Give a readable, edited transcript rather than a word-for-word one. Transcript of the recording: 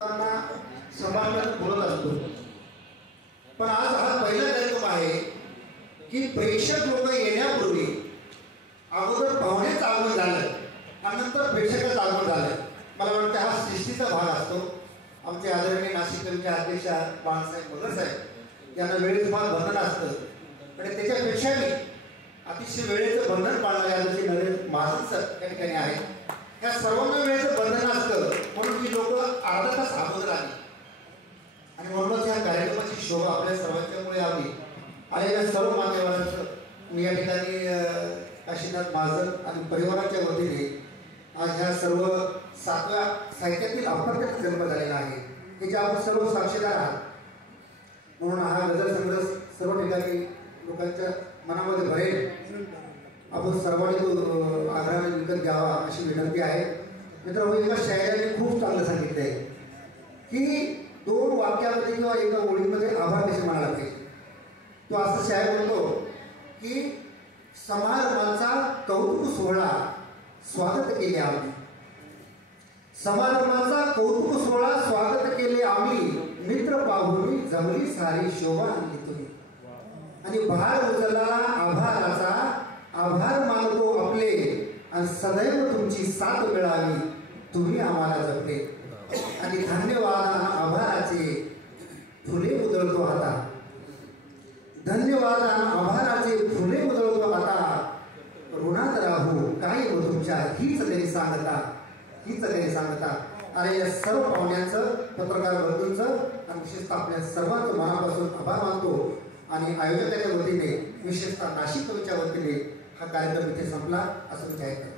समाजात बोलत असतो, पण आज हा पहिला कार्यक्रम आहे की प्रेक्षक लोक येण्यापूर्वी अगोदर पाहुणेच आगमन झालं आणि नंतर प्रेक्षकाचं आगमन झालं. मला वाटतं हा सृष्टीचा भाग असतो. आमचे आदरणीय नाशिकचे अध्यक्ष बाळासाहेब मगर साहेब यांना वेळेचं फार बंधन असतं, पण त्याच्यापेक्षा मी अतिशय वेळेचं बंधन पाळणारे आदरणीय नरेंद्र महाजन सर त्या ठिकाणी आहेत. या सर्वांना वेळेचं बंधन असतं म्हणून ही लोक अर्धा तास अगोदर आली आणि म्हणूनच या कार्यक्रमाची शोभा आपल्या सर्वांच्यामुळे आली. आलेल्या सर्व मान्यवरांचं मी या ठिकाणी काशीनाथ महाजन आणि परिवाराच्या वतीने आज ह्या सर्व 7व्या साहित्यातील अप्रत्यक्ष जन्म झालेला आहे, त्याचे आपण सर्व साक्षीदार आहात. म्हणून हा गझल संग्रह सर्व ठिकाणी लोकांच्या मनामध्ये भरेल. आपण सर्वांनी तो आग्रहाने विकत घ्यावा अशी विनंती आहे. मित्रांनो, एका शायराने खूप चांगलं सांगितलं आहे की 2 वाक्यामध्ये किंवा एका ओळीमध्ये आभार कसे म्हणायला पाहिजे. तो असं शायर म्हणतो की समारंभाचा कौतुक सोहळा स्वागत केले आम्ही, समारंभाचा कौतुक सोहळा स्वागत केले आम्ही, मित्र पाहुणी जमली सारी शोभा आणली तुम्ही, आणि भार उचलला आभाराचा आभार मानतो आपले, आणि सदैव तुमची साथ मिळावी तुम्ही आम्हाला जपले, आणि धन्यवाद आभाराचे फुले उधळतो आता, धन्यवाद आभाराचे फुले उधळतो आता, ऋणात राहू काय व तुमच्या हीच तरी सांगता, हीच तरी सांगता. आणि या सर्व पाहुण्यांचं, पत्रकार बंधूंचं आणि विशेषतः आपल्या सर्वांचं मनापासून आभार मानतो. आणि आयोजकाच्या वतीने विशेषतः नाशिकच्या वतीने हा कार्यक्रम इथे संपला असं मी जाहीर करतो.